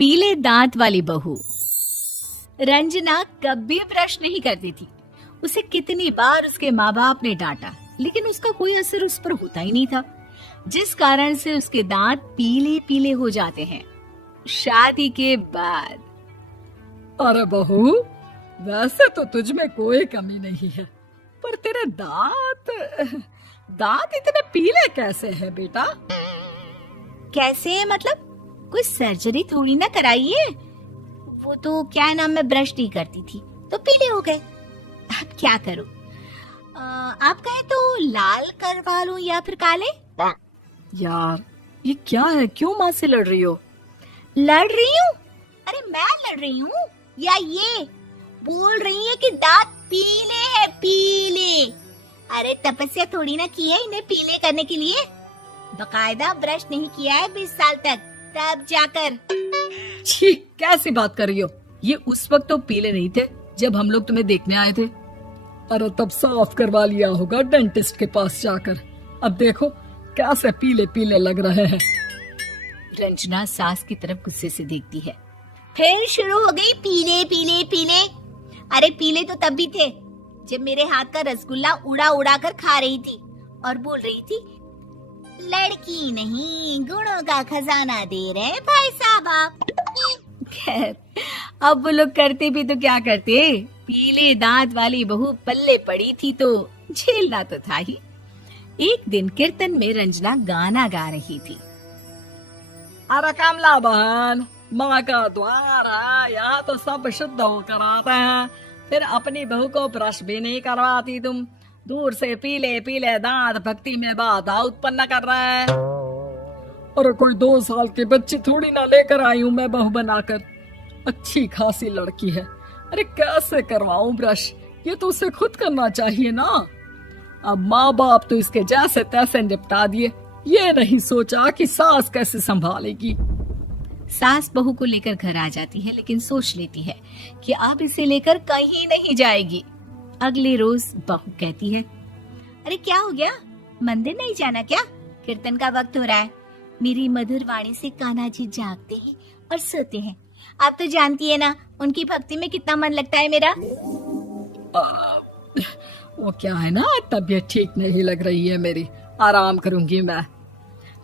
पीले दांत वाली बहू। रंजना कभी ब्रश नहीं करती थी। उसे कितनी बार उसके माँ बाप ने डांटा, लेकिन उसका कोई असर उस पर होता ही नहीं था, जिस कारण से उसके दांत पीले पीले हो जाते हैं। शादी के बाद। अरे बहू, वैसे तो तुझ में कोई कमी नहीं है, पर तेरे दांत इतने पीले कैसे हैं बेटा? कैसे मतलब? कोई सर्जरी थोड़ी ना कराई है। वो तो क्या नाम, मैं ब्रश नहीं करती थी तो पीले हो गए। अब क्या करूं? आप कहें तो लाल करवा लूं या फिर काले? यार ये क्या है, क्यों माँ से लड़ रही हो? लड़ रही हूँ? अरे मैं लड़ रही हूँ या ये बोल रही है कि दांत पीले हैं, पीले। अरे तपस्या थोड़ी ना की है इन्हें पीले करने के लिए। बकायदा ब्रश नहीं किया है 20 साल तक, तब जाकर। छी, कैसी बात कर रही हो? ये उस वक्त तो पीले नहीं थे जब हम लोग तुम्हें देखने आए थे। अरे तब साफ करवा लिया होगा डेंटिस्ट के पास जाकर। अब देखो कैसे पीले पीले लग रहे हैं। रंजना सास की तरफ गुस्से से देखती है। फिर शुरू हो गई पीले पीले पीले। अरे पीले तो तब भी थे जब मेरे हाथ का रसगुल्ला उड़ा उड़ा कर खा रही थी और बोल रही थी, लड़की नहीं गुणों का खजाना दे रहे भाई साहब आप। खैर, अब वो लोग करते भी तो क्या करते, पीले दांत वाली बहू पल्ले पड़ी थी तो झेलना तो था ही। एक दिन कीर्तन में रंजना गाना गा रही थी। अरे कमला बहन, माँ का द्वार है, यहाँ तो सब शुद्ध होकर आते हैं, फिर अपनी बहू को ब्रश भी नहीं करवाती तुम। दूर से पीले पीले दांत भक्ति में बाधा उत्पन्न कर रहे हैं। अरे कोई 2 साल के बच्चे थोड़ी ना लेकर आई हूँ मैं बहू बनाकर। अच्छी खासी लड़की है, अरे कैसे करवाऊं ब्रश? ये तो उसे खुद करना चाहिए ना। अब माँ बाप तो इसके जैसे तैसे निपटा दिए, ये नहीं सोचा कि सास कैसे संभालेगी। सास बहू को लेकर घर आ जाती है, लेकिन सोच लेती है कि अब इसे लेकर कहीं नहीं जाएगी। अगले रोज बहू कहती है, अरे क्या हो गया, मंदिर नहीं जाना क्या? कीर्तन का वक्त हो रहा है। मेरी मधुर वाणी से कान्हा जी जागते हैं और सोते हैं। आप तो जानती है ना उनकी भक्ति में कितना मन लगता है मेरा। वो क्या है ना, तबीयत ठीक नहीं लग रही है मेरी, आराम करूंगी मैं।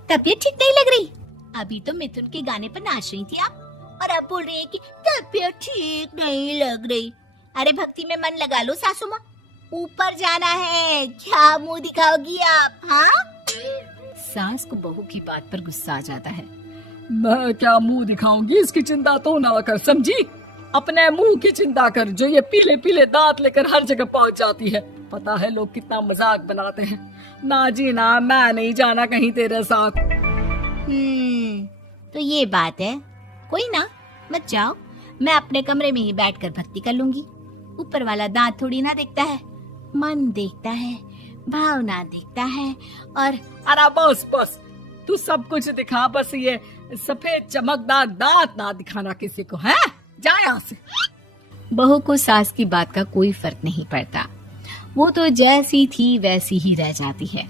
तबीयत ठीक नहीं लग रही? अभी तो मिथुन के गाने पर नाच रही थी आप, और अब बोल रही है कि तबीयत ठीक नहीं लग रही। अरे भक्ति में मन लगा लो सासू माँ, ऊपर जाना है, क्या मुंह दिखाओगी आप? हाँ? सास को बहू की बात पर गुस्सा आ जाता है। मैं क्या मुंह दिखाऊंगी, इसकी चिंता तो ना कर, समझी? अपने मुंह की चिंता कर, जो ये पीले पीले दांत लेकर हर जगह पहुंच जाती है। पता है लोग कितना मजाक बनाते हैं। ना जी ना, मैं नहीं जाना कहीं तेरे साथ। तो ये बात है। कोई ना, मत जाओ, मैं अपने कमरे में ही बैठकर भक्ति कर लूंगी। ऊपर वाला दांत थोड़ी ना देखता है, मन देखता है, भावना देखता है। और अरे बस बस, तू सब कुछ दिखा, बस ये सफेद चमकदार दांत ना दिखाना किसी को, है? जा यहाँ से। बहू को सास की बात का कोई फर्क नहीं पड़ता, वो तो जैसी थी वैसी ही रह जाती है।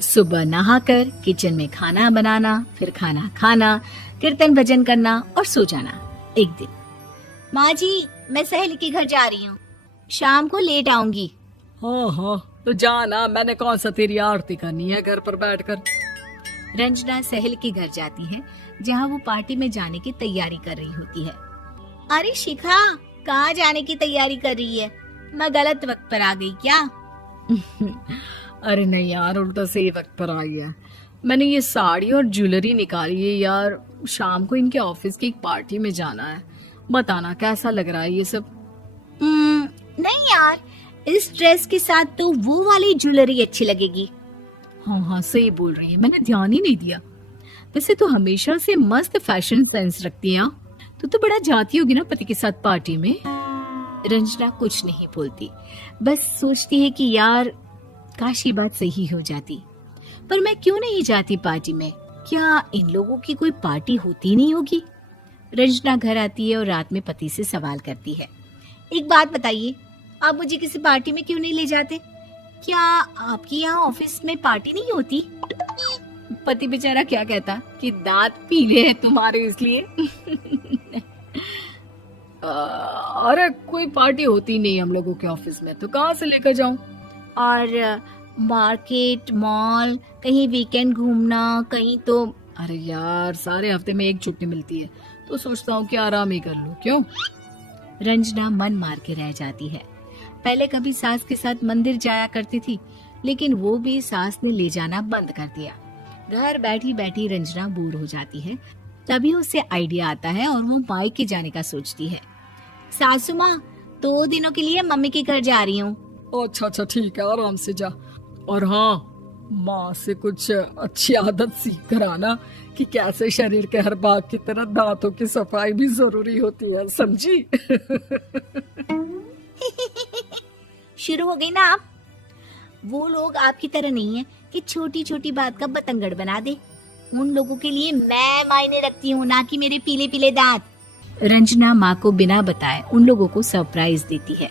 सुबह नहाकर किचन में खाना बनाना, फिर खाना खाना, कीर्तन भजन करना और सो जाना। एक दिन, माँ जी मैं सहेली के घर जा रही हूँ, शाम को लेट आऊंगी। हाँ हाँ तो जाना, मैंने कौन सा तेरी आरती करनी है घर पर बैठकर। रंजना सहेली के घर जाती है, जहाँ वो पार्टी में जाने की तैयारी कर रही होती है। अरे शिखा, कहाँ जाने की तैयारी कर रही है? मैं गलत वक्त पर आ गई क्या? अरे नहीं यार, उल्टा सही वक्त पर आई है। मैंने ये साड़ी और ज्वेलरी निकाली है यार, शाम को इनके ऑफिस की एक पार्टी में जाना है। बताना कैसा लग रहा है ये सब? नहीं यार, इस ड्रेस के साथ तो वो वाली ज्वेलरी अच्छी लगेगी। हाँ हाँ सही बोल रही है, मैंने ध्यान ही नहीं दिया। वैसे तो हमेशा से मस्त फैशन सेंस रखती है। तो बड़ा जाती होगी ना पति के साथ पार्टी में। रंजना कुछ नहीं बोलती, बस सोचती है कि यार काश ये बात सही हो जाती, पर मैं क्यों नहीं जाती पार्टी में? क्या इन लोगों की कोई पार्टी होती नहीं होगी? रंजना घर आती है और रात में पति से सवाल करती है, एक बात बताइए, आप मुझे किसी पार्टी में क्यों नहीं ले जाते? क्या आपकी यहाँ ऑफिस में पार्टी नहीं होती? पति बेचारा क्या कहता कि दांत पीले हैं तुम्हारे इसलिए। अरे कोई पार्टी होती नहीं हम लोगों के ऑफिस में, तो कहाँ से लेकर जाऊं? और मार्केट, मॉल, कहीं वीकेंड घूमना, कहीं तो। अरे यार सारे हफ्ते में एक छुट्टी मिलती है, तो सोचता हूँ कि आराम ही कर लूं। क्यों? रंजना मन मार के रह जाती है। पहले कभी सास के साथ मंदिर जाया करती थी, लेकिन वो भी सास ने ले जाना बंद कर दिया। घर बैठी बैठी रंजना बोर हो जाती है। तभी उसे आइडिया आता है और वो मायके जाने का सोचती है। सासू माँ, 2 दिनों के लिए मम्मी के घर जा रही हूँ। अच्छा ठीक है, आराम से जा। और हाँ, माँ से कुछ अच्छी आदत सीख कर आना कि कैसे शरीर के हर भाग की तरह दांतों की सफाई भी जरूरी होती है, समझी? शुरू हो गई ना आप। वो लोग आपकी तरह नहीं है कि छोटी छोटी बात का बतंगड़ बना दे। उन लोगों के लिए मैं मायने रखती हूँ, ना कि मेरे पीले पीले दांत। रंजना माँ को बिना बताए उन लोगों को सरप्राइज देती है,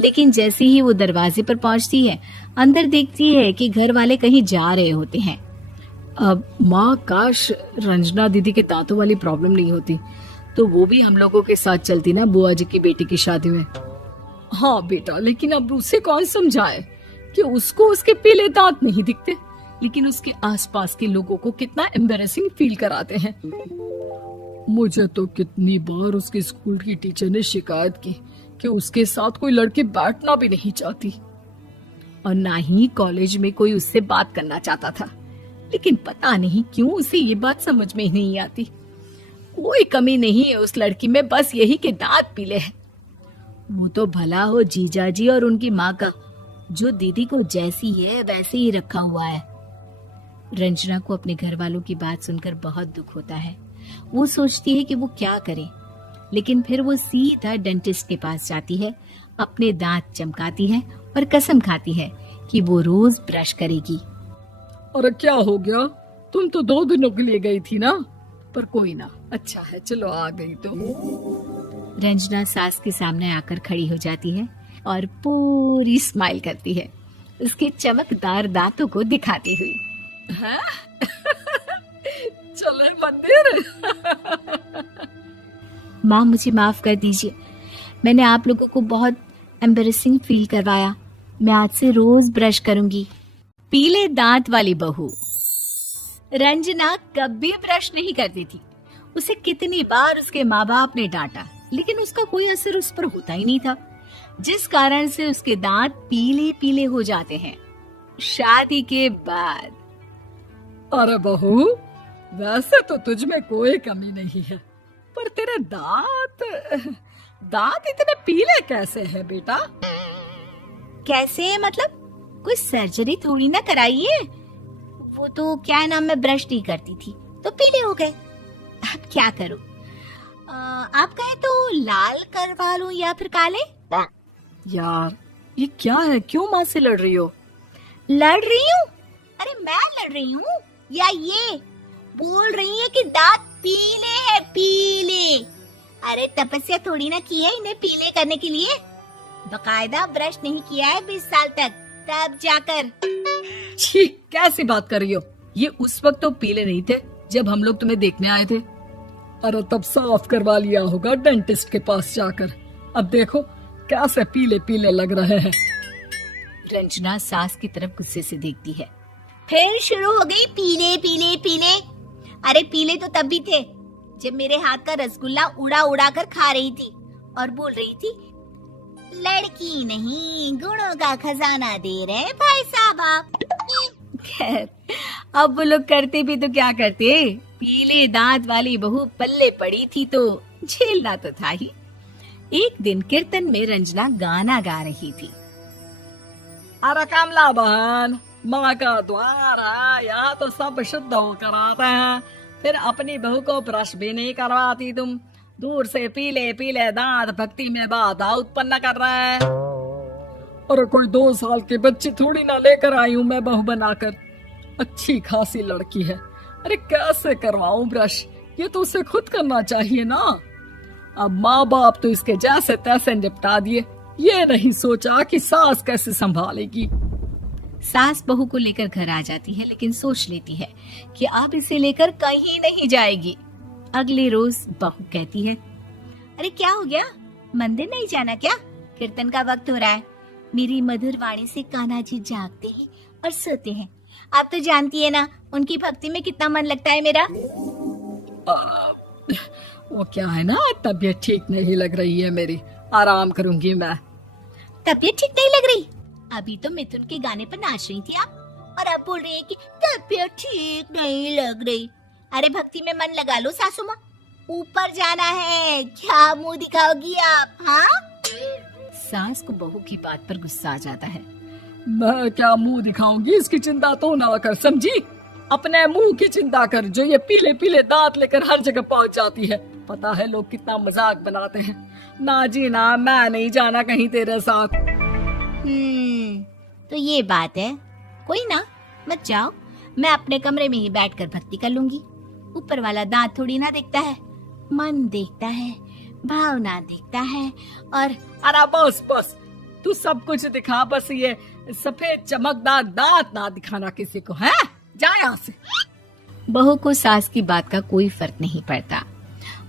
लेकिन जैसे ही वो दरवाजे पर पहुंचती है, अंदर देखती है कि घर वाले कहीं जा रहे होते हैं। अब माँ, काश रंजना दीदी के दांतों वाली प्रॉब्लम नहीं होती, तो वो भी हम लोगों के साथ चलती ना बुआ जी की बेटी की शादी में। हाँ बेटा, लेकिन अब उसे कौन समझाए कि उसको उसके पीले दांत नहीं दिखते, लेकिन उसके आसपास के लोगों को कितना एम्बैरेसिंग फील कराते हैं। मुझे तो कितनी बार उसके स्कूल की टीचर ने शिकायत की कि उसके साथ कोई लड़की बैठना भी नहीं चाहती, और ना ही कॉलेज में कोई उससे बात करना चाहता था। लेकिन पता नहीं क्यों उसे ये बात समझ में ही नहीं आती। कोई कमी नहीं है उस लड़की में, बस यही कि दांत पीले हैं। वो तो भला हो जीजा जी और उनकी माँ का, जो दीदी को जैसी है वैसे ही रखा हुआ है। रंजना को अपने घर वालों की बात सुनकर बहुत दुख होता है। वो सोचती है कि वो क्या करे, लेकिन फिर वो सीधा डेंटिस्ट के पास जाती है, अपने दांत चमकाती है और कसम खाती है कि वो रोज ब्रश करेगी। अरे क्या हो गया? तुम तो 2 दिनों के लिए गई थी ना, पर कोई ना, अच्छा है, चलो आ गई तो। रंजना सास के सामने आकर खड़ी हो जाती है और पूरी स्माइल करती है, उसके चमकदार दांतों को दिखाती हुई। हैं? चले मंदिर? माँ, मुझे माफ कर दीजिए, मैंने आप लोगों को बहुत एम्बैरेसिंग फील करवाया। मैं आज से रोज ब्रश करूंगी। पीले दांत वाली बहू। रंजना कभी ब्रश नहीं करती थी। उसे कितनी बार उसके माँ बाप ने डांटा, लेकिन उसका कोई असर उस पर होता ही नहीं था, जिस कारण से उसके दांत पीले पीले हो जाते हैं शादी के बाद। अरे बहू, वैसे तो तुझ में कोई कमी नहीं है, पर तेरे दांत इतने पीले कैसे हैं बेटा? कैसे मतलब? कोई सर्जरी थोड़ी ना कराइए। वो तो क्या नाम, मैं ब्रश नहीं करती थी तो पीले हो गए। अब क्या करूं? आप कहें तो लाल करवा लूं या फिर काले? यार ये क्या है, क्यों माँ से लड़ रही हो? लड़ रही हूँ? अरे मैं लड़ रही हूँ या ये बोल रही है कि दांत पीले हैं, पीले। अरे तपस्या थोड़ी ना की है इन्हें पीले करने के लिए। बकायदा ब्रश नहीं किया है 20 साल तक, तब जाकर। छी, कैसी बात कर रही हो? ये उस वक्त तो पीले नहीं थे जब हम लोग तुम्हें देखने आए थे। अरे तब साफ करवा लिया होगा डेंटिस्ट के पास जाकर। अब देखो कैसे पीले पीले लग रहे हैं। रंजना सास की तरफ गुस्से से देखती है। फिर शुरू हो गई पीले पीले पीले। अरे पीले तो तब भी थे जब मेरे हाथ का रसगुल्ला उड़ा उड़ा कर खा रही थी और बोल रही थी, लड़की नहीं गुणों का खजाना दे रहे भाई साहब आप। खैर, अब वो लोग करते भी तो क्या करते, पीले दांत वाली बहू पल्ले पड़ी थी तो झेलना तो था ही। एक दिन कीर्तन में रंजना गाना गा रही थी। अरे कमला बहन, माँ का द्वार है, यहाँ तो सब शुद्ध होकर आते हैं, फिर अपनी बहू को ब्रश भी नहीं करवाती तुम। दूर से पीले पीले दांत भक्ति में बाधा उत्पन्न कर रहे हैं। और कोई 2 साल के बच्चे थोड़ी ना लेकर आई हूँ मैं बहू बनाकर। अच्छी खासी लड़की है, अरे कैसे करवाऊं ब्रश? ये तो उसे खुद करना चाहिए ना। अब माँ बाप तो इसके जैसे तैसे निपटा दिए, ये नहीं सोचा कि सास कैसे संभालेगी। सास बहू को लेकर घर आ जाती है, लेकिन सोच लेती है कि अब इसे लेकर कहीं नहीं जाएगी। अगले रोज बहू कहती है, अरे क्या हो गया, मंदिर नहीं जाना क्या? कीर्तन का वक्त हो रहा है। मेरी मधुर वाणी से कान्हा जी जागते हैं और सोते हैं। आप तो जानती है ना उनकी भक्ति में कितना मन लगता है मेरा। वो क्या है ना, तबीयत ठीक नहीं लग रही है मेरी, आराम करूंगी मैं। तबीयत ठीक नहीं लग रही? अभी तो मिथुन के गाने पर नाच रही थी आप, और अब बोल रही है कि तबीयत ठीक नहीं लग रही। अरे भक्ति में मन लगा लो सासू माँ, ऊपर जाना है, क्या मुंह दिखाओगी आप? हाँ? सास को बहू की बात पर गुस्सा आ जाता है। मैं क्या मुंह दिखाऊंगी, इसकी चिंता तो ना कर, समझी? अपने मुंह की चिंता कर, जो ये पीले पीले दांत लेकर हर जगह पहुंच जाती है। पता है लोग कितना मजाक बनाते हैं। ना जी ना, मैं नहीं जाना कहीं तेरे साथ। तो ये बात है। कोई ना, मत जाओ, मैं अपने कमरे में ही बैठकर भक्ति कर लूंगी। ऊपर वाला दांत थोड़ी ना देखता है, मन देखता है, भावना देखता है। और अरे बस बस, तू सब कुछ दिखा, बस ये सफेद चमकदार दांत ना दिखाना किसी को, है? जा यहाँ से। बहू को सास की बात का कोई फर्क नहीं पड़ता,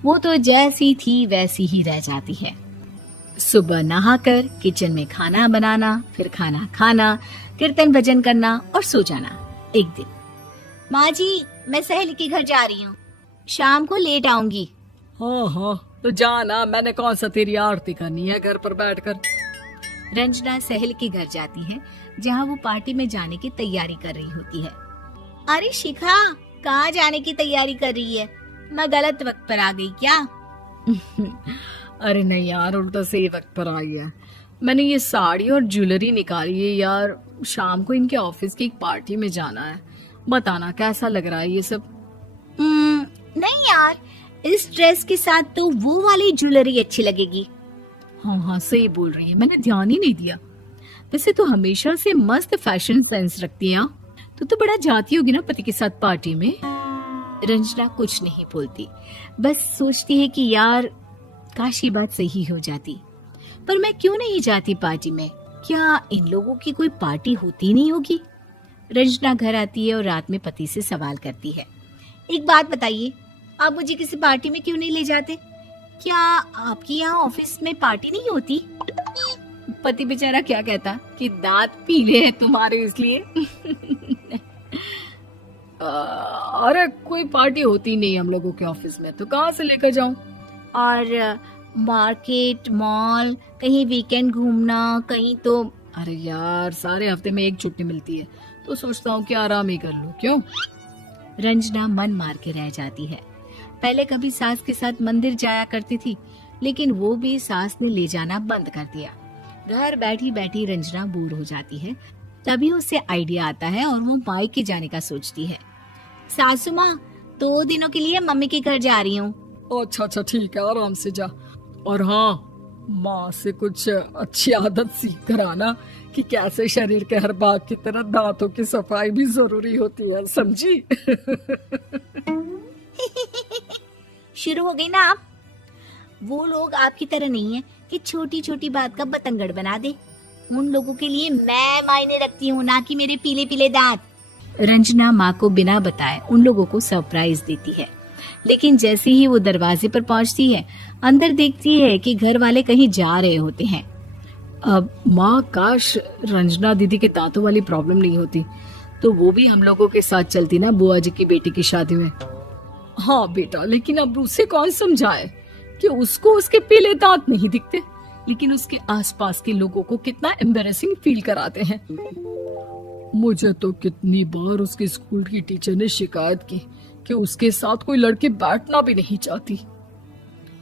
वो तो जैसी थी वैसी ही रह जाती है। सुबह नहाकर किचन में खाना बनाना, फिर खाना खाना, कीर्तन भजन करना और सो जाना। एक दिन, माँ जी मैं सहेली के घर जा रही हूँ, शाम को लेट आऊंगी। हाँ, तो जाना, मैंने कौन सा तेरी आरती करनी है घर पर बैठकर। रंजना सहेली के घर जाती है, जहाँ वो पार्टी में जाने की तैयारी कर रही होती है। अरे शिखा, कहाँ जाने की तैयारी कर रही है? मैं गलत वक्त पर आ गई क्या? अरे नहीं यार, उल्टा सही वक्त पर आई है। मैंने ये साड़ी और ज्वेलरी निकाली है यार, शाम को इनके ऑफिस की एक पार्टी में जाना है। बताना कैसा लग रहा है ये सब? नहीं यार, इस ड्रेस के साथ तो वो वाली ज्वेलरी अच्छी लगेगी। हाँ, सही बोल रही है, मैंने ध्यान ही नहीं दिया। वैसे तो हमेशा से मस्त फैशन सेंस रखती है। तो बड़ा जाती होगी ना पति के साथ पार्टी में। रंजना कुछ नहीं बोलती, बस सोचती है कि यार काश ये बात सही हो जाती, पर मैं क्यों नहीं जाती पार्टी में? क्या इन लोगों की कोई पार्टी होती नहीं होगी? रंजना घर आती है और रात में पति से सवाल करती है, एक बात बताइए, आप मुझे किसी पार्टी में क्यों नहीं ले जाते? क्या आपकी यहाँ ऑफिस में पार्टी नहीं होती? पति बेचारा क्या कहता कि दांत पीले हैं तुम्हारे इसलिए। अरे कोई पार्टी होती नहीं हम लोगों के ऑफिस में, तो कहाँ से लेकर जाऊं? और मार्केट, मॉल, कहीं वीकेंड घूमना, कहीं तो। अरे यार, सारे हफ्ते में एक छुट्टी मिलती है, तो सोचता हूँ कि आराम ही कर लूं। क्यों? रंजना मन मार के रह जाती है। पहले कभी सास के साथ मंदिर जाया करती थी, लेकिन वो भी सास ने ले जाना बंद कर दिया। घर बैठी बैठी रंजना बोर हो जाती है। तभी उसे आइडिया आता है और वो मायके जाने का सोचती है। सासू माँ, 2 दिनों के लिए मम्मी के घर जा रही हूँ। अच्छा ठीक है, आराम से जा। और हाँ, माँ से कुछ अच्छी आदत सीख कर आना कि कैसे शरीर के हर भाग की तरह दांतों की सफाई भी जरूरी होती है, समझी? शुरू हो गई ना आप? वो लोग आपकी तरह नहीं है कि छोटी छोटी बात का बतंगड़ बना दे। उन लोगों के लिए मैं मायने रखती हूँ, ना कि मेरे पीले पीले दांत। रंजना माँ को बिना बताए उन लोगों को सरप्राइज देती है, लेकिन जैसे ही वो दरवाजे पर पहुंचती है, अंदर देखती है कि घर वाले कहीं जा रहे होते हैं। अब माँ, काश रंजना दीदी के दांतों वाली प्रॉब्लम नहीं होती, तो वो भी हम लोगों के साथ चलती ना बुआ जी की बेटी की शादी में। हाँ बेटा, लेकिन अब उसे कौन समझाए कि उसको उसके पीले दांत नहीं दिखते, लेकिन उसके आसपास के लोगों को कितना एम्बैरेसिंग फील कराते हैं। मुझे तो कितनी बार उसके स्कूल की टीचर ने शिकायत की कि उसके साथ कोई लड़की बैठना भी नहीं चाहती,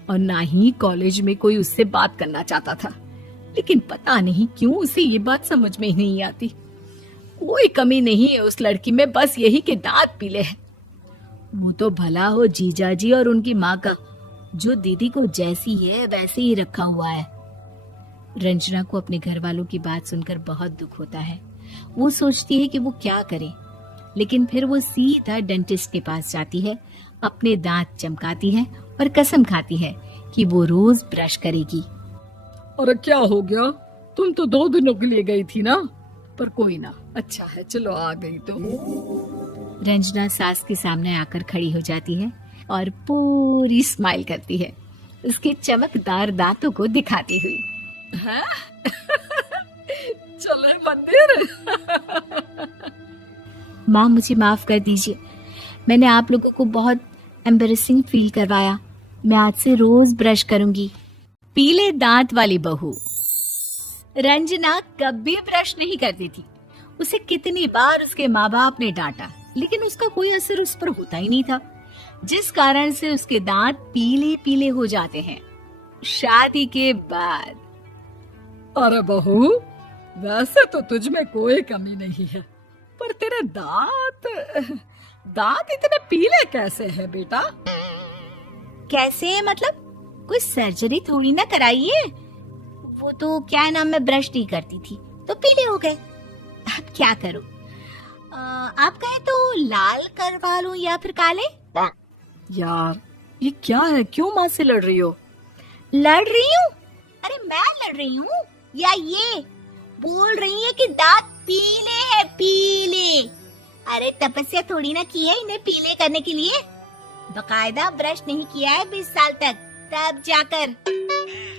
और ना ही कॉलेज में कोई उससे बात करना चाहता था। लेकिन पता नहीं क्यों उसे ये बात समझ में ही नहीं आती। कोई कमी नहीं है उस लड़की में, बस यही कि दांत पीले हैं। वो तो भला हो जीजा जी और उनकी माँ का, जो दीदी को जैसी है वैसे ही रखा हुआ है। रंजना को अपने घर वालों की बात सुनकर बहुत दुख होता है। वो सोचती है कि वो क्या करे, लेकिन फिर वो सीधा डेंटिस्ट के पास जाती है, अपने दांत चमकाती है और कसम खाती है कि वो रोज ब्रश करेगी। अरे क्या हो गया, तुम तो 2 दिनों के लिए गई थी ना, पर कोई ना, अच्छा है, चलो आ गई तो। रंजना सास के सामने आकर खड़ी हो जाती है और पूरी स्माइल करती है, उसके चमकदार दांतों को दिखाती हुई। हैं? चले मंदिर। माँ मुझे माफ कर दीजिए, मैंने आप लोगों को बहुत एम्बेरसिंग फील करवाया। मैं आज से रोज ब्रश करूंगी। पीले दांत वाली बहू। रंजना कभी ब्रश नहीं करती थी। उसे कितनी बार उसके माँ बाप ने डांटा, लेकिन उसका कोई असर उस पर होता ही नहीं था, जिस कारण से उसके दांत पीले पीले हो जाते हैं। शादी के बाद। अरे बहू, वैसे तो तुझ में कोई कमी नहीं है, पर तेरे दांत इतने पीले कैसे हैं बेटा? कैसे मतलब? कोई सर्जरी थोड़ी ना कराइए। वो तो क्या नाम, मैं ब्रश नहीं करती थी तो पीले हो गए। अब क्या करूं? आप कहें तो लाल करवा लूं या फिर काले? यार ये क्या है, क्यों माँ से लड़ रही हो? लड़ रही हूँ? अरे मैं लड़ रही हूँ या ये बोल रही है कि दांत पीले हैं, पीले। अरे तपस्या थोड़ी ना की है इन्हें पीले करने के लिए। बकायदा ब्रश नहीं किया है 20 साल तक, तब जाकर।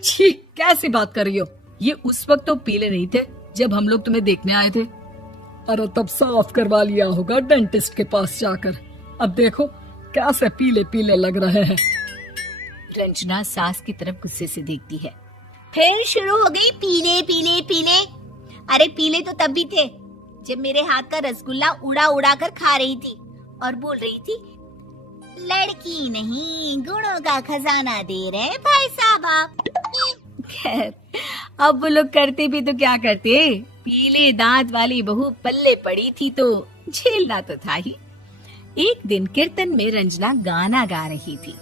छी, कैसी बात कर रही हो? ये उस वक्त तो पीले नहीं थे जब हम लोग तुम्हें देखने आए थे। अरे तब साफ करवा लिया होगा डेंटिस्ट के पास जाकर। अब देखो कैसे पीले पीले लग रहे हैं। रंजना सास की तरफ गुस्से से देखती है। फिर शुरू हो गई पीले पीले पीले। अरे पीले तो तब भी थे जब मेरे हाथ का रसगुल्ला उड़ा उड़ा कर खा रही थी और बोल रही थी, लड़की नहीं गुणों का खजाना दे रहे भाई साहब आप। खैर अब वो लोग करते भी तो क्या करते, पीले दांत वाली बहू पल्ले पड़ी थी तो झेलना तो था ही। एक दिन कीर्तन में रंजना गाना गा रही थी।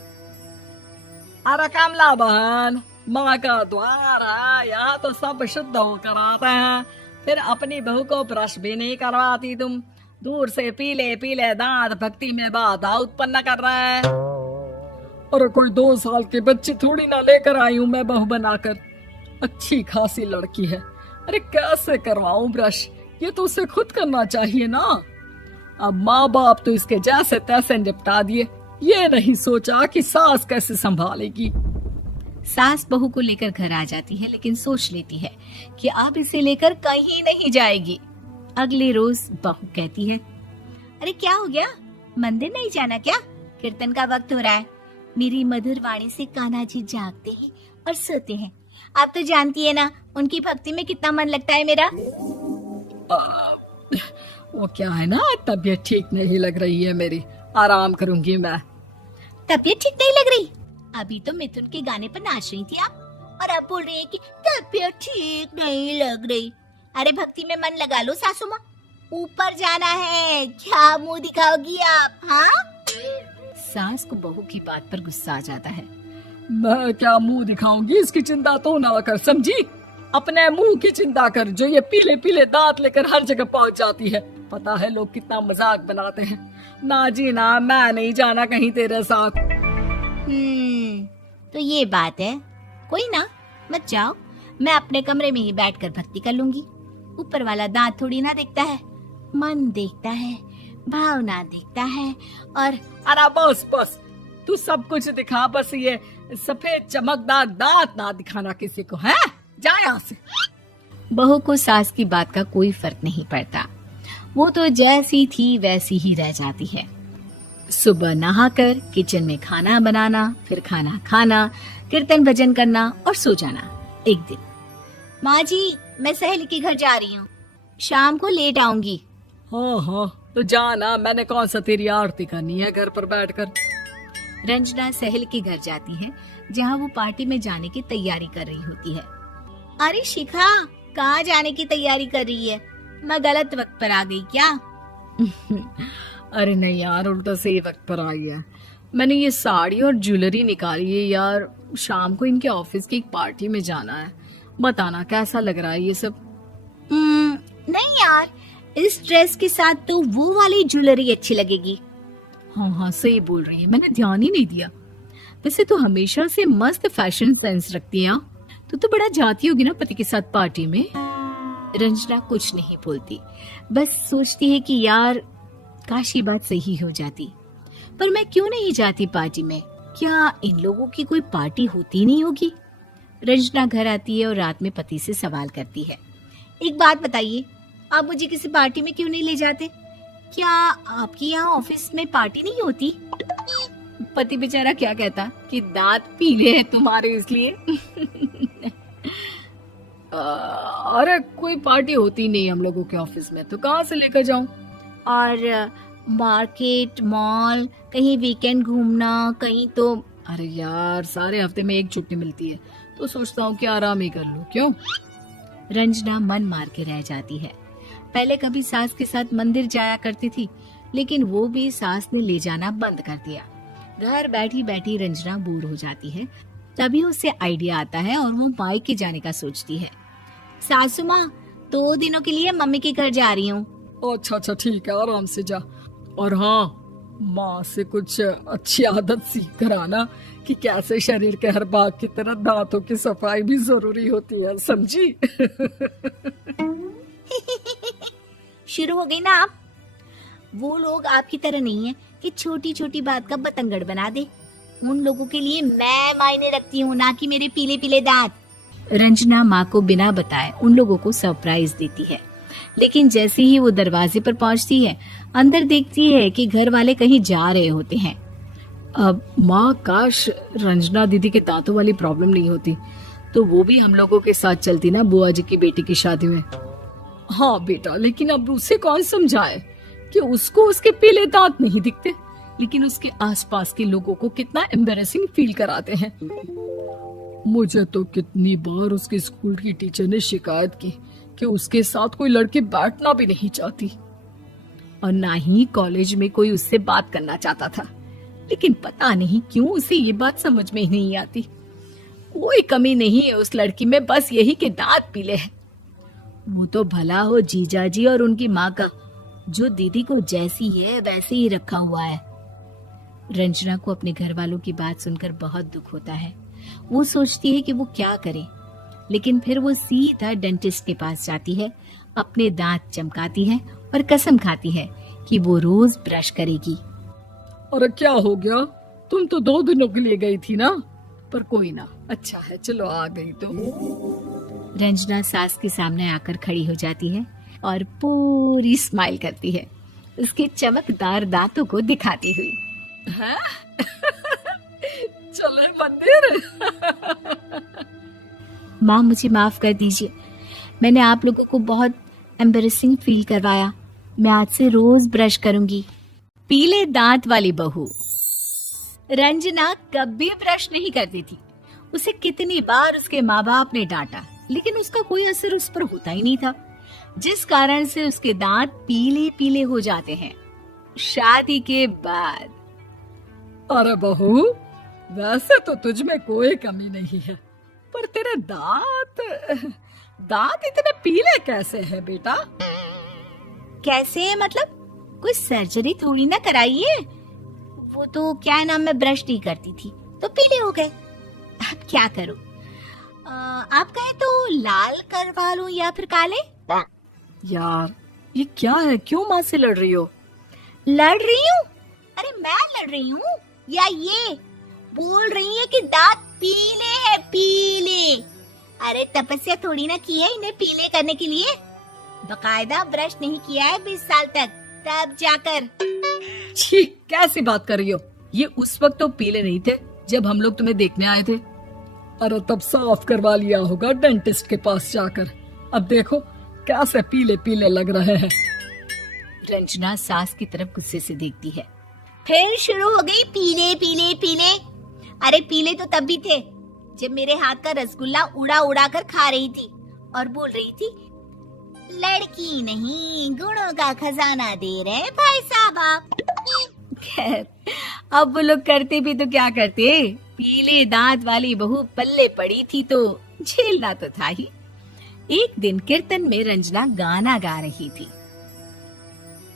अरे कमला बहन, माँ का द्वार है, यहाँ तो सब शुद्ध होकर आते हैं, फिर अपनी बहू को ब्रश भी नहीं करवाती तुम। दूर से पीले पीले दांत भक्ति में बाधा उत्पन्न कर रहे हैं। अरे कोई 2 साल के बच्चे थोड़ी ना लेकर आई हूँ मैं बहू बनाकर। अच्छी खासी लड़की है, अरे कैसे करवाऊं ब्रश? ये तो उसे खुद करना चाहिए ना। अब माँ बाप तो इसके जैसे तैसे निपटा दिए, ये नहीं सोचा कि सास कैसे संभालेगी। सास बहू को लेकर घर आ जाती है, लेकिन सोच लेती है कि अब इसे लेकर कहीं नहीं जाएगी। अगले रोज बहू कहती है, अरे क्या हो गया, मंदिर नहीं जाना क्या? कीर्तन का वक्त हो रहा है। मेरी मधुर वाणी से कान्हा जी जागते हैं और सोते हैं। आप तो जानती है ना उनकी भक्ति में कितना मन लगता है मेरा। वो क्या है ना, तबीयत ठीक नहीं लग रही है मेरी, आराम करूंगी मैं। तबीयत ठीक नहीं लग रही? अभी तो मिथुन के गाने पर नाच रही थी आप, और अब बोल रही है कि तबीयत ठीक नहीं लग रही। अरे भक्ति में मन लगा लो सासू माँ, ऊपर जाना है, क्या मुंह दिखाओगी आप? हाँ? सास को बहू की बात पर गुस्सा आ जाता है। मैं क्या मुंह दिखाऊंगी, इसकी चिंता तो ना कर, समझी? अपने मुंह की चिंता कर, जो ये पीले पीले दांत लेकर हर जगह पहुंच जाती है। पता है लोग कितना मजाक बनाते हैं। ना जी ना, मैं नहीं जाना कहीं तेरे साथ। तो ये बात है। कोई ना, मत जाओ, मैं अपने कमरे में ही बैठकर भक्ति कर लूंगी। ऊपर वाला दांत थोड़ी ना देखता है, मन देखता है, भावना देखता है। और अरे बस बस, तू सब कुछ दिखा, बस ये सफेद चमकदार दांत ना दिखाना किसी को, है? जा यहाँ से। बहू को सास की बात का कोई फर्क नहीं पड़ता, वो तो जैसी थी वैसी ही रह जाती है। सुबह नहाकर किचन में खाना बनाना, फिर खाना खाना, कीर्तन भजन करना और सो जाना। एक दिन, माँ जी मैं सहेली के घर जा रही हूँ, शाम को लेट आऊंगी। हाँ हाँ तो जाना, मैंने कौन सा तेरी आरती करनी है घर पर बैठकर। रंजना सहेली के घर जाती है, जहाँ वो पार्टी में जाने की तैयारी कर रही होती है। अरे शिखा, कहाँ जाने की तैयारी कर रही है? मैं गलत वक्त पर आ गई क्या? अरे नहीं यार, उल्टा सही वक्त पर आई है। मैंने ये साड़ी और ज्वेलरी निकाली है यार, शाम को इनके ऑफिस की एक पार्टी में जाना है। बताना कैसा लग रहा है ये सब? नहीं यार, इस ड्रेस के साथ तो वो वाली ज्वेलरी अच्छी लगेगी। हाँ हाँ सही बोल रही है, मैंने ध्यान ही नहीं दिया। वैसे तो हमेशा से मस्त फैशन सेंस रखती है। तो बड़ा जाती होगी ना पति के साथ पार्टी में। रंजना कुछ नहीं बोलती, बस सोचती है कि यार काश ये बात सही हो जाती। पर मैं क्यों नहीं जाती पार्टी में? क्या इन लोगों की कोई पार्टी होती नहीं होगी? रंजना घर आती है और रात में पति से सवाल करती है, एक बात बताइए, आप मुझे किसी पार्टी में क्यों नहीं ले जाते? क्या आपके यहाँ ऑफिस में पार्टी नहीं होती? पति बेचारा क्या कहता कि दांत पीले हैं तुम्हारे इसलिए। अरे कोई पार्टी होती नहीं हम लोगों के ऑफिस में, तो कहाँ से लेकर जाऊं? और मार्केट, मॉल, कहीं वीकेंड घूमना, कहीं तो अरे यार सारे हफ्ते में एक छुट्टी मिलती है, तो सोचता हूँ कि आराम ही कर लूं। क्यों? रंजना मन मार के रह जाती है। पहले कभी सास के साथ मंदिर जाया करती थी, लेकिन वो भी सास ने ले जाना बंद कर दिया। घर बैठी बैठी रंजना बोर हो जाती है। तभी उसे आइडिया आता है और वो मायके जाने का सोचती है। सासू माँ, 2 दिनों के लिए मम्मी के घर जा रही हूँ। अच्छा अच्छा ठीक है, आराम से जा। और हाँ, माँ से कुछ अच्छी आदत सीख कर आना कि कैसे शरीर के हर भाग की तरह दांतों की सफाई भी जरूरी होती है, समझी? शुरू हो गई ना आप? वो लोग आपकी तरह नहीं है कि छोटी छोटी बात का बतंगड़ बना दे। उन लोगों के लिए मैं मायने रखती हूँ, ना कि मेरे पीले पीले दांत। रंजना माँ को बिना बताए उन लोगों को सरप्राइज देती है, लेकिन जैसे ही वो दरवाजे पर पहुंचती है, अंदर देखती है कि घर वाले कहीं जा रहे होते हैं। अब माँ, काश रंजना दीदी के दांतों वाली प्रॉब्लम नहीं होती, तो वो भी हम लोगों के साथ चलती ना बुआ जी की बेटी की शादी में। हाँ बेटा, लेकिन अब उसे कौन समझाए कि उसको उसके पीले दांत नहीं दिखते, लेकिन उसके आसपास के लोगों को कितना एम्बैरेसिंग फील कराते हैं। मुझे तो कितनी बार उसके स्कूल की टीचर ने शिकायत की कि उसके साथ कोई लड़की बैठना भी नहीं चाहती, और ना ही कॉलेज में कोई उससे बात करना चाहता था। लेकिन पता नहीं क्यों उसे ये बात समझ में ही नहीं आती। कोई कमी नहीं है उस लड़की में, बस यही कि दांत पीले हैं। वो तो भला हो जीजा जी और उनकी माँ का, जो दीदी को जैसी है वैसे ही रखा हुआ है। रंजना को अपने घर वालों की बात सुनकर बहुत दुख होता है। वो सोचती है कि वो क्या करे, लेकिन फिर वो सीधा डेंटिस्ट के पास जाती है, अपने दांत चमकाती है और कसम खाती है कि वो रोज ब्रश करेगी। अरे क्या हो गया? तुम तो 2 दिनों के लिए गई थी ना? पर कोई ना, अच्छा है, चलो आ गई तो। रंजना सास के सामने आकर खड़ी हो जाती है और पूरी स्माइल करती है, उसके चमकदार दांतों को दिखाती हुई। हैं? चले मंदिर? माँ, मुझे माफ कर दीजिए, मैंने आप लोगों को बहुत एम्बैरेसिंग फील करवाया। मैं आज से रोज ब्रश करूंगी। पीले दांत वाली बहू। रंजना कभी ब्रश नहीं करती थी। उसे कितनी बार उसके माँ बाप ने डांटा, लेकिन उसका कोई असर उस पर होता ही नहीं था, जिस कारण से उसके दांत पीले पीले हो जाते हैं शादी के बाद। अरे बहू, वैसे तो तुझ में कोई कमी नहीं है, पर तेरे दांत इतने पीले कैसे हैं बेटा? कैसे मतलब? कोई सर्जरी थोड़ी ना कराइए। वो तो क्या नाम, मैं ब्रश नहीं करती थी तो पीले हो गए। अब क्या करूं? आप कहे तो लाल करवा लूं या फिर काले? यार ये क्या है, क्यों माँ से लड़ रही हो? लड़ रही हूँ? अरे मैं लड़ रही हूँ या ये बोल रही है कि दांत पीले हैं, पीले? अरे तपस्या थोड़ी ना की है इन्हें पीले करने के लिए। बकायदा ब्रश नहीं किया है 20 साल तक, तब जाकर। छी, कैसी बात कर रही हो? ये उस वक्त तो पीले नहीं थे जब हम लोग तुम्हें देखने आए थे। अरे तब साफ करवा लिया होगा डेंटिस्ट के पास जाकर। अब देखो कैसे पीले पीले लग रहे हैं। रंजना सास की तरफ गुस्से से देखती है। फिर शुरू हो गई पीले पीले पीले। अरे पीले तो तब भी थे जब मेरे हाथ का रसगुल्ला उड़ा उड़ा कर खा रही थी और बोल रही थी, लड़की नहीं गुणों का खजाना दे रहे भाई साहब आप। खैर, अब वो लोग करते भी तो क्या करते, पीले दांत वाली बहू पल्ले पड़ी थी तो झेलना तो था ही। एक दिन कीर्तन में रंजना गाना गा रही थी।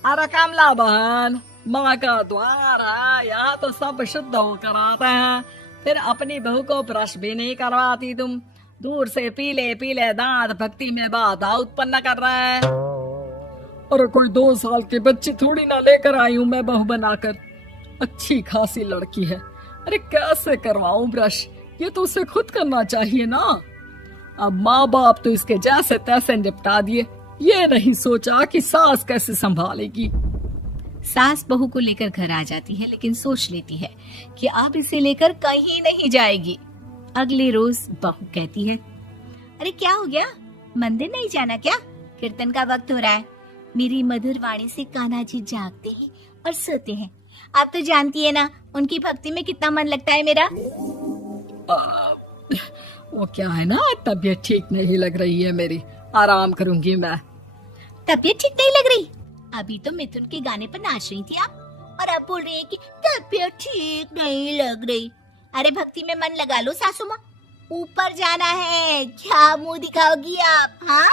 अरे कमला बहन, माँ का द्वार है, यहाँ तो सब शुद्ध होकर आते हैं, फिर अपनी बहू को ब्रश भी नहीं करवाती तुम। दूर से पीले पीले दांत भक्ति में बाधा उत्पन्न कर रहा है। और कोई 2 साल के बच्चे थोड़ी ना लेकर आई हूं मैं बहू बनाकर। अच्छी खासी लड़की है। अरे कैसे करवाऊं ब्रश, ये तो उसे खुद करना चाहिए ना। अब माँ बाप तो इसके जैसे तैसे निपटा दिए, ये नहीं सोचा कि सास कैसे संभालेगी। सास बहू को लेकर घर आ जाती है, लेकिन सोच लेती है कि अब इसे लेकर कहीं नहीं जाएगी। अगले रोज बहू कहती है, अरे क्या हो गया, मंदिर नहीं जाना क्या? कीर्तन का वक्त हो रहा है। मेरी मधुर वाणी से कान्हा जी जागते हैं और सोते हैं। आप तो जानती है ना उनकी भक्ति में कितना मन लगता है मेरा। वो क्या है ना, तबीयत ठीक नहीं लग रही है मेरी, आराम करूंगी मैं। तबीयत ठीक नहीं लग रही? अभी तो मिथुन के गाने पर नाच रही थी आप, और अब बोल रही है कि तबीयत ठीक नहीं लग रही। अरे भक्ति में मन लगा लो सासू माँ, ऊपर जाना है, क्या मुंह दिखाओगी आप? हाँ?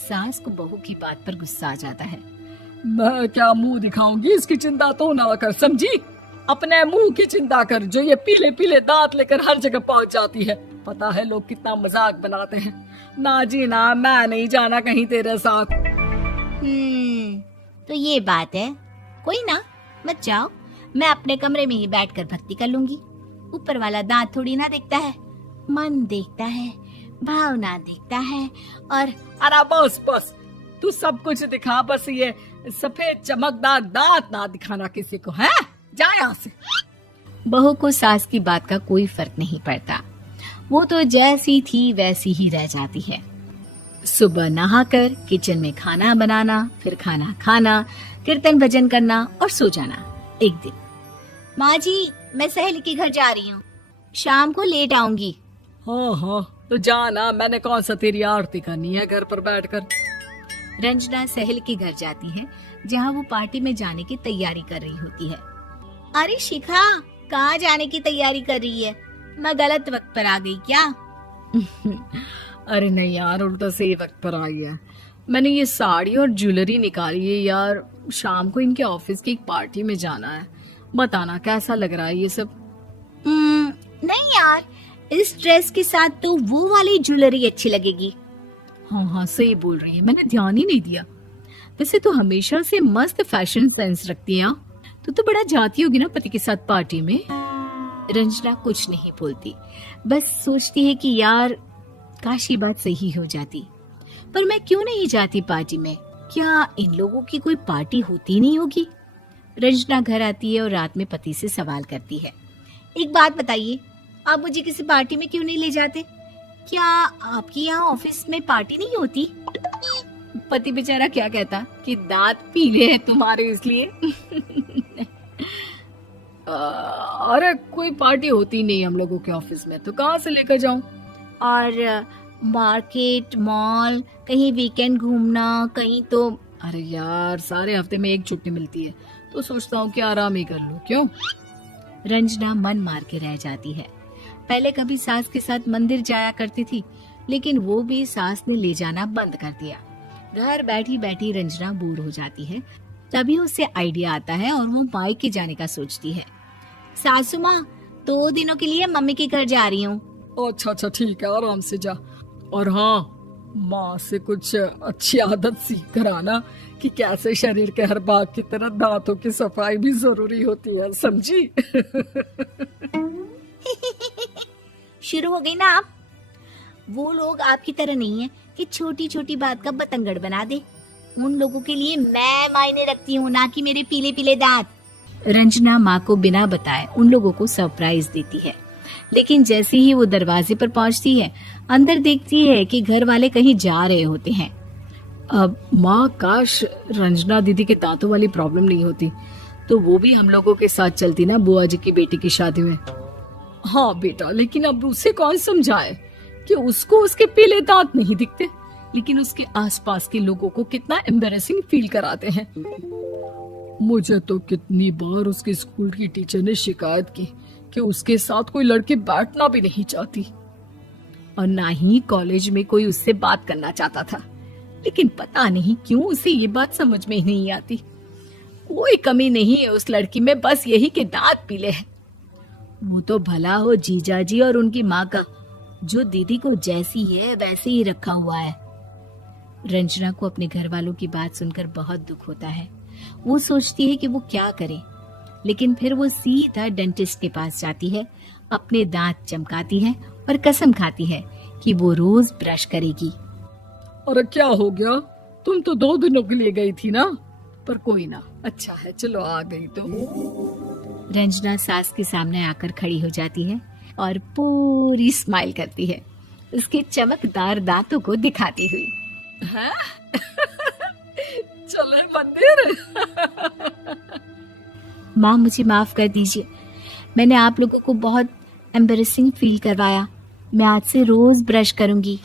सास को बहू की बात पर गुस्सा आ जाता है। मैं क्या मुंह दिखाऊंगी, इसकी चिंता तो ना कर, समझी? अपने मुंह की चिंता कर, जो ये पीले पीले दांत लेकर हर जगह पहुंच जाती है। पता है लोग कितना मजाक बनाते हैं। ना जी ना, मैं नहीं जाना कहीं तेरे साथ। तो ये बात है। कोई ना, मत जाओ, मैं अपने कमरे में ही बैठकर भक्ति कर लूंगी। ऊपर वाला दांत थोड़ी ना देखता है, मन देखता है, भावना देखता है। और अरे बस बस, तू सब कुछ दिखा, बस ये सफेद चमकदार दांत ना दिखाना किसी को, है? जा यहाँ से। बहू को सास की बात का कोई फर्क नहीं पड़ता, वो तो जैसी थी वैसी ही रह जाती है। सुबह नहाकर किचन में खाना बनाना, फिर खाना खाना, कीर्तन भजन करना और सो जाना। एक दिन, माँ जी मैं सहेली के घर जा रही हूँ, शाम को लेट आऊंगी। हाँ, तो जाना, मैंने कौन सा तेरी आरती करनी है घर पर बैठकर। रंजना सहेली के घर जाती है, जहाँ वो पार्टी में जाने की तैयारी कर रही होती है। अरे शिखा, कहाँ जाने की तैयारी कर रही है? मैं गलत वक्त पर आ गई क्या? अरे नहीं यार, उल्टा सही वक्त पर आई है। मैंने ये साड़ी और ज्वेलरी निकाली है यार, शाम को इनके ऑफिस की एक पार्टी में जाना है। बताना कैसा लग रहा है ये सब? नहीं यार, इस ड्रेस के साथ तो वो वाली ज्वेलरी अच्छी लगेगी। हाँ सही बोल रही है, मैंने ध्यान ही नहीं दिया। वैसे तो हमेशा से मस्त फैशन सेंस रखती है। तो बड़ा जाती होगी ना पति के साथ पार्टी में। रंजना कुछ नहीं बोलती, बस सोचती है कि यार काश ये बात सही हो जाती, पर मैं क्यों नहीं जाती पार्टी में? क्या इन लोगों की कोई पार्टी होती नहीं होगी? रंजना घर आती है और रात में पति से सवाल करती है, एक बात बताइए, आप मुझे किसी पार्टी में क्यों नहीं ले जाते? क्या आपके यहाँ ऑफिस में पार्टी नहीं होती? पति बेचारा क्या कहता कि दांत पीले हैं तुम्हारे इसलिए। अरे कोई पार्टी होती नहीं हम लोगों के ऑफिस में, तो कहाँ से लेकर जाऊं? और मार्केट, मॉल, कहीं वीकेंड घूमना, कहीं तो। अरे यार, सारे हफ्ते में एक छुट्टी मिलती है, तो सोचता हूँ कि आराम ही कर लूं। क्यों? रंजना मन मार के रह जाती है। पहले कभी सास के साथ मंदिर जाया करती थी, लेकिन वो भी सास ने ले जाना बंद कर दिया। घर बैठी बैठी रंजना बोर हो जाती है। तभी उसे आइडिया आता है और वो मायके जाने का सोचती है। सासू माँ, 2 दिनों के लिए मम्मी के घर जा रही हूँ। अच्छा ठीक है, आराम से जा। और हाँ, माँ से कुछ अच्छी आदत सीख कर आना कि कैसे शरीर के हर भाग की तरह दांतों की सफाई भी जरूरी होती है, समझी? शुरू हो गई ना आप? वो लोग आपकी तरह नहीं है कि छोटी छोटी बात का बतंगड़ बना दे। उन लोगों के लिए मैं मायने रखती हूँ, ना कि मेरे पीले पीले दांत। रंजना माँ को बिना बताए उन लोगों को सरप्राइज देती है, लेकिन जैसे ही वो दरवाजे पर पहुंचती है, अंदर देखती है कि घर वाले कहीं जा रहे होते हैं। अब माँ, काश रंजना दीदी के दांतों वाली प्रॉब्लम नहीं होती, तो वो भी हम लोगों के साथ चलती ना बुआ जी की बेटी की शादी में। हाँ बेटा, लेकिन अब उसे कौन समझाए कि उसको उसके पीले दांत नहीं दिखते, लेकिन उसके आसपास के लोगों को कितना एम्बैरेसिंग फील कराते हैं। मुझे तो कितनी बार उसके स्कूल की टीचर ने शिकायत की कि उसके साथ कोई लड़की बैठना भी नहीं चाहती, और ना ही कॉलेज में कोई उससे बात करना चाहता था। लेकिन पता नहीं क्यों उसे ये बात समझ में ही नहीं आती। कोई कमी नहीं है उस लड़की में, बस यही कि दांत पीले हैं। वो तो भला हो जीजा जी और उनकी माँ का, जो दीदी को जैसी है वैसे ही रखा हुआ है। रंजना को अपने घर वालों की बात सुनकर बहुत दुख होता है। वो सोचती है कि वो क्या करे, लेकिन फिर वो सीधा डेंटिस्ट के पास जाती है, अपने दांत चमकाती है और कसम खाती है कि वो रोज ब्रश करेगी। अरे क्या हो गया, तुम तो 2 दिनों के लिए गई थी ना, पर कोई ना, अच्छा है चलो आ गई तो। रंजना सास के सामने आकर खड़ी हो जाती है और पूरी स्माइल करती है, उसके चमकदार दांतों को दिखाती हुई। हैं? चले मंदिर। माँ मुझे माफ कर दीजिए, मैंने आप लोगों को बहुत एम्बेरसिंग फील करवाया। मैं आज से रोज ब्रश करूंगी।